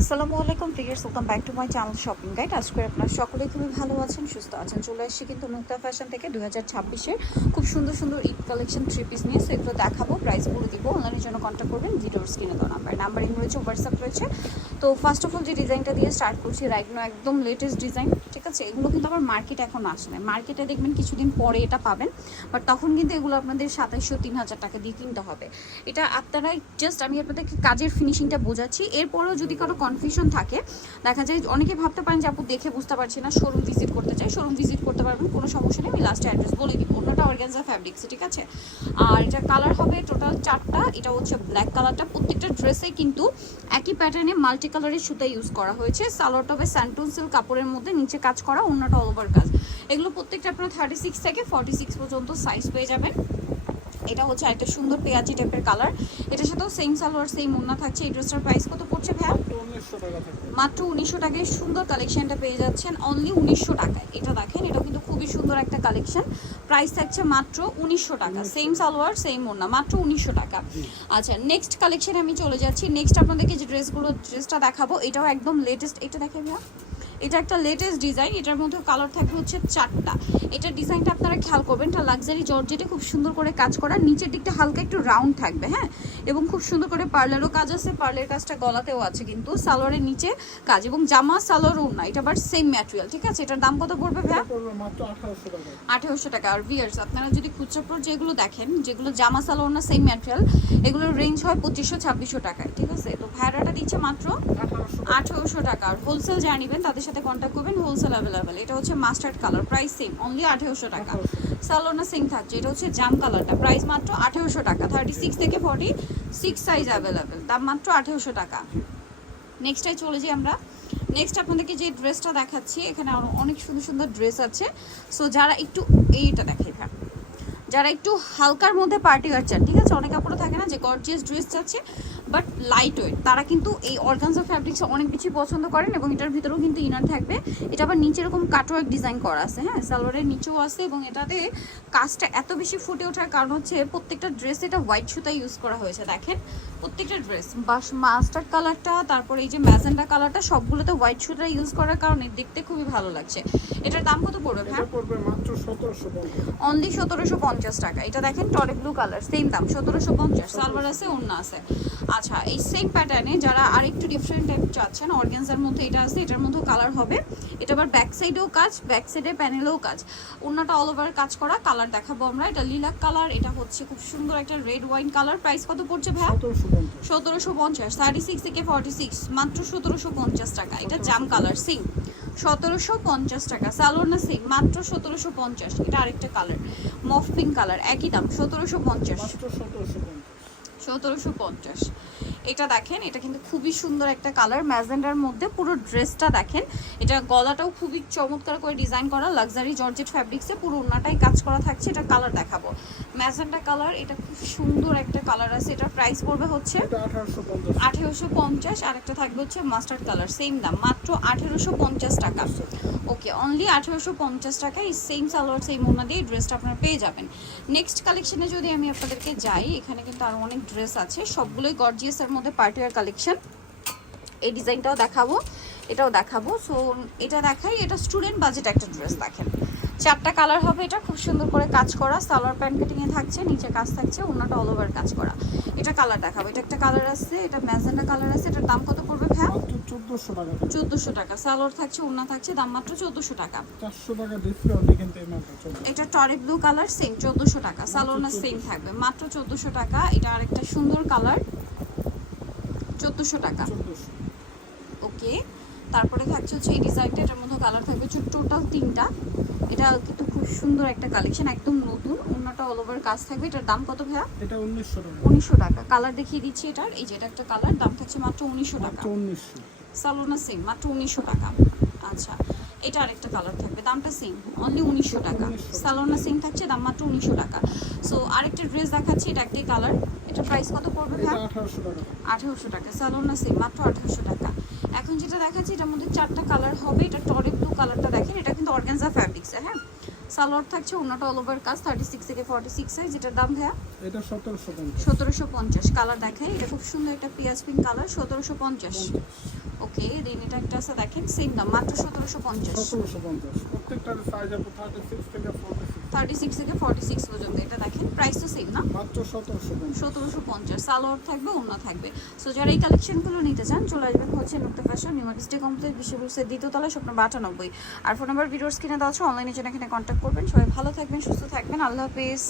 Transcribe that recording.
আসসালামু আলাইকুম figures welcome back to my channel shopping guide আজকে আপনারা সকলেই খুবই ভালো আছেন, সুস্থ আছেন। চলে আসছি কিন্তু মুক্তা ফ্যাশন থেকে দু হাজার ছাব্বিশের খুব সুন্দর সুন্দর ঈদ কালেকশন থ্রি পিস নিয়ে। সো এগুলো দেখাবো প্রাইস বলে দিব অনলাইনের জন্য কন্ট্যাক্ট করবেন ভিডিওর স্ক্রিনে দেওয়া নাম্বার। নাম্বারিং রয়েছে হোয়াটসঅ্যাপ রয়েছে। তো ফার্স্ট অফ অল যে ডিজাইনটা দিয়ে স্টার্ট করছি রাইট নো একদম লেটেস্ট ডিজাইন ঠিক আছে? এগুলো কিন্তু আবার মার্কেট এখন আসে না মার্কেটে দেখবেন কিছুদিন পরে এটা পাবেন বাট তখন কিন্তু এগুলো আপনাদের সাতাইশশো তিন হাজার টাকা দিয়ে কিনতে হবে। এটা আপনারাই জাস্ট আমি আপনাদেরকে কাজের ফিনিশিংটা বোঝাচ্ছি। এরপরেও যদি কারও কনফিউশন থাকে। দেখা যায় অনেকে ভাবতে পারেন যে আপু দেখে বুঝতে পারছি না শোরুম ভিজিট করতে চাই শোরুম ভিজিট করতে পারবেন, কোনো সমস্যা নেই, আমি লাস্টে অ্যাড্রেস বলে দিব। অন্যটা অর্গ্যানজা ফ্যাব্রিক্স ঠিক আছে? আর এটা কালার হবে টোটাল চারটা, এটা হচ্ছে ব্ল্যাক কালারটা প্রত্যেকটা ড্রেসে কিন্তু একই প্যাটার্নে মাল্টি কালারের সুতা ইউজ করা হয়েছে। সালোয়ার টবে স্যান্টন সিল্ক কাপড়ের মধ্যে নিচে কাজ করা, অন্যটা অল ওভার কাজ। এগুলো প্রত্যেকটা আপনার থার্টি সিক্স থেকে ফর্টি সিক্স পর্যন্ত সাইজ পেয়ে যাবেন। এটা হচ্ছে একটা সুন্দর পেঁয়াজি টাইপের কালার এটার সাথেও সেম সালোয়ার সেম ওন্না থাকছে। এই ড্রেসটার প্রাইস কত পড়ছে ভাইয়া? মাত্র উনিশশো টাকায় সুন্দর কালেকশনটা পেয়ে যাচ্ছেন অনলি উনিশশো টাকায়। এটা দেখেন এটা কিন্তু খুবই সুন্দর একটা কালেকশন প্রাইস থাকছে মাত্র উনিশশো টাকা। সেম সালোয়ার সেম ওন্না মাত্র উনিশশো টাকা। আচ্ছা নেক্সট কালেকশনে আমি চলে যাচ্ছি। নেক্সট আপনাদেরকে যে ড্রেসগুলো ড্রেসটা দেখাবো এটাও একদম লেটেস্ট এটা দেখে ভাইয়া। এটা একটা লেটেস্ট ডিজাইন এটার মধ্যে কালার থাকবে হচ্ছে চারটা। এটার ডিজাইনটা আপনারা খেয়াল করবেন এটা লাক্সারি জর্জেটে খুব সুন্দর করে কাজ করা। নিচের দিকটা হালকা একটু রাউন্ড থাকবে হ্যাঁ? এবং খুব সুন্দর করে পার্লারও কাজ আছে পার্লার কাজটা গলাতেও আছে কিন্তু সালোয়ারের নিচে কাজ। এবং জামা সালোয়ারও না এটা আবার সেম ম্যাটেরিয়াল ঠিক আছে? এটার দাম কত পড়বে ভাইয়া? আঠারোশো টাকা। আর ভিয়ার্স আপনারা যদি খুচরাপুর যেগুলো দেখেন যেগুলো জামা সালোয়ার না সেম ম্যাটেরিয়াল এগুলোর রেঞ্জ হয় পঁচিশশো ছাব্বিশশো টাকায় ঠিক আছে? তো ভাড়াটা দিচ্ছে মাত্র আঠারোশো আঠেরোশো টাকা। আর হোলসেল যা নিবেন তাদের সাথে কন্ট্যাক্ট করবেন হোলসেল অ্যাভেলেবেল এটা হচ্ছে mustard colour price same only আঠেরোশো টাকা। সালোনা সিং থাকছে, এটা হচ্ছে জাম কালারটা প্রাইস মাত্র আঠেরোশো টাকা থার্টি সিক্স থেকে ফর্টি সিক্স সাইজ অ্যাভেলেবেল দাম মাত্র আঠেরোশো টাকা। নেক্সটটাই চলে যাই আমরা। নেক্সট আপনাদেরকে যে ড্রেসটা দেখাচ্ছি, এখানে অনেক সুন্দর সুন্দর ড্রেস আছে। সো যারা একটু এইটা দেখাই ভাই। যারা একটু হালকার মধ্যে পার্টি ওয়ার চান, ঠিক আছে? অনেক কাপড় থাকে না যে গর্জিয়াস ড্রেস চাচ্ছে বাট লাইট ওয়েট তারা কিন্তু এই অর্গানজা ফ্যাব্রিক্স অনেক বেশি পছন্দ করেন এবং এটার ভিতরেও কিন্তু ইনার থাকবে। এটা আবার নিচে এরকম কাটওয়ার্ক ডিজাইন করা আছে হ্যাঁ? সালোয়ারের নিচেও আছে এবং এটাতে কাজটা এত বেশি ফুটে ওঠার কারণ হচ্ছে প্রত্যেকটা ড্রেস এটা হোয়াইট সুতা ইউজ করা হয়েছে দেখেন? প্রত্যেকটা ড্রেস বাস মাস্টার্ড কালারটা তারপরে এই যে ম্যাজেন্ডা কালারটা সবগুলোতে হোয়াইট সুতা ইউজ করার কারণে দেখতে খুবই ভালো লাগছে। এটার দাম কত পড়বে হ্যাঁ পড়বে মাত্র সতেরোশো পঞ্চাশ। অনলি সতেরোশো পঞ্চাশ টাকা। এটা দেখেন টরে ব্লু কালার সেম দাম সতেরোশো পঞ্চাশ। সালোয়ার আছে অন্য আছে। আচ্ছা এই সেম প্যাটার্নে যারা আর একটু ডিফারেন্ট টাইপ চাচ্ছেন অর্গেন্সার মধ্যে এটা আছে এটার মধ্যে কালার হবে। এটা আবার ব্যাক সাইডেও কাজ ব্যাক সাইডে প্যানেলেও কাজ। অন্যটা অল ওভার কাজ করা কালার দেখাবো আমরা। এটা লিলাক কালার এটা হচ্ছে খুব সুন্দর একটা রেড ওয়াইন কালার প্রাইস কত পড়ছে ভাই সতেরোশো পঞ্চাশ। থার্টি সিক্স থেকে ফর্টি সিক্স মাত্র সতেরোশো পঞ্চাশ টাকা। এটা জাম কালার সিং সতেরোশো পঞ্চাশ টাকা। সালোয়ার না সিং মাত্র সতেরোশো পঞ্চাশ। এটা আরেকটা কালার মফ পিঙ্ক কালার একই দাম সতেরোশো পঞ্চাশ। সতেরোশো পঞ্চাশ। এটা দেখেন, এটা কিন্তু খুবই সুন্দর একটা কালার ম্যাজেন্ডার মধ্যে পুরো ড্রেসটা দেখেন। এটা গলাটাও খুবই চমৎকার করে ডিজাইন করা লাক্সারি জর্জেট ফ্যাব্রিক্সে পুরো ওনাটাই কাজ করা থাকছে, এটা কালার দেখাবো। ম্যাজেন্ডা কালার এটা খুব সুন্দর একটা কালার আছে। এটার প্রাইস পড়বে হচ্ছে আঠারোশো পঞ্চাশ। আর একটা থাকবে হচ্ছে মাস্টার্ড কালার সেম দাম মাত্র আঠেরোশো পঞ্চাশ টাকা। ওকে অনলি আঠেরোশো পঞ্চাশ টাকা এই সেম সালোয়ার সেম ওনা দিয়ে ড্রেসটা আপনারা পেয়ে যাবেন। নেক্সট কালেকশনে যদি আমি আপনাদেরকে যাই এখানে কিন্তু আরও অনেক ড্রেস আছে। সবগুলোই গর্জিয়াসের মধ্যে পার্টিওয়ার কালেকশন এই ডিজাইনটাও দেখাবো এটাও দেখাবো। সো এটা দেখাই এটা স্টুডেন্ট বাজেট একটা ড্রেস দেখেন। চারটা কালার হবে এটা খুব সুন্দর করে কাজ করা সালোয়ার প্যান্ট কাটিংয়ে থাকছে নিচে কাজ থাকছে অন্যটা অল ওভার কাজ করা। এটা কালার দেখাবো এটা একটা কালার আছে এটা ম্যাজেন্ডা কালার আছে এটার দাম কত পড়বে মাত্র চোদ্দোশো টাকা চোদ্দোশো টাকা সালোয়ার থাকছে ওড়না থাকছে দাম মাত্র চোদ্দোশো টাকা। চারশো টাকা ডিসকাউন্টে কিন্তু এটা টরে ব্লু কালার সেম চোদ্দোশো টাকা সালোয়ার না সেম থাকবে মাত্র চোদ্দোশো টাকা এটা আরেকটা সুন্দর কালার চোদ্দোশো টাকা। ওকে তারপরে থাকছে হচ্ছে এই ডিজাইনটা এটার মধ্যে কালার থাকবে হচ্ছে টোটাল তিনটা। এটা কিন্তু খুব সুন্দর একটা কালেকশন একদম নতুন অন্যটা অল ওভার কাজ থাকবে। এটার দাম কত ভাইয়া? এটা উনিশশো টাকা। উনিশশো টাকা। কালার দেখিয়ে দিচ্ছি এটার। এই যে এটা একটা কালার দাম থাকছে মাত্র উনিশশো টাকা। উনিশশো। সালোনা সিং মাত্র উনিশশো টাকা। আচ্ছা। এটা আরেকটা কালার থাকবে। দামটা সেম অনলি উনিশশো টাকা। সালোনা সেম থাকছে দাম মাত্র উনিশশো টাকা। সো আরেকটা ড্রেস দেখাচ্ছি এটা একটাই কালার এটা প্রাইস কত পড়বে হ্যাঁ ভাই আঠারোশো টাকা। আঠেরোশো টাকা। সালোনা সেম মাত্র আঠারোশো টাকা। এখন যেটা দেখাচ্ছি এটার মধ্যে চারটা কালার হবে। এটা টরে ব্লু কালারটা দেখেন এটা কিন্তু অর্গানজা ফ্যাব্রিক্স হ্যাঁ? সালোয়ার থাকছে ওনাটা অল ওভার কাজ থার্টি সিক্স থেকে ফর্টি সিক্স এর যেটার দাম ভাইয়া? এটা সতেরোশো পঞ্চাশ। সতেরোশো পঞ্চাশ কালার দেখায় এটা খুব সুন্দর একটা পিয়াজ পিঙ্ক কালার সতেরোশো পঞ্চাশ। ওকে দেন এটা একটা আছে দেখেন সেম দাম মাত্র সতেরোশো পঞ্চাশ। সতেরোশো পঞ্চাশ। প্রত্যেকটা সাইজ আপনার থার্টি সিক্স থেকে ফোর্টি থার্টি সিক্স থেকে ফর্টি সিক্স পর্যন্ত এটা দেখেন প্রাইস তো সেম না? মাত্র সতেরোশো সতেরোশো পঞ্চাশ সালোয়ার থাকবে অন্য থাকবে। সো যারা এই কালেকশনগুলো নিতে চান চলে আসবেন হচ্ছে নুক্তা ফ্যাশন নিউমার্টিস্টে কমপ্লেক্স বিশ্ববুলসের দ্বিতীয় তলায় স্বপ্ন বাটানব্বই। আর ফোন নাম্বার ভিডিওস কিনে দেওয়া আছে অনলাইনে যেন এখানে কন্ট্যাক্ট করবেন। সবাই ভালো থাকবেন সুস্থ থাকবেন। আল্লাহ হাফিজ।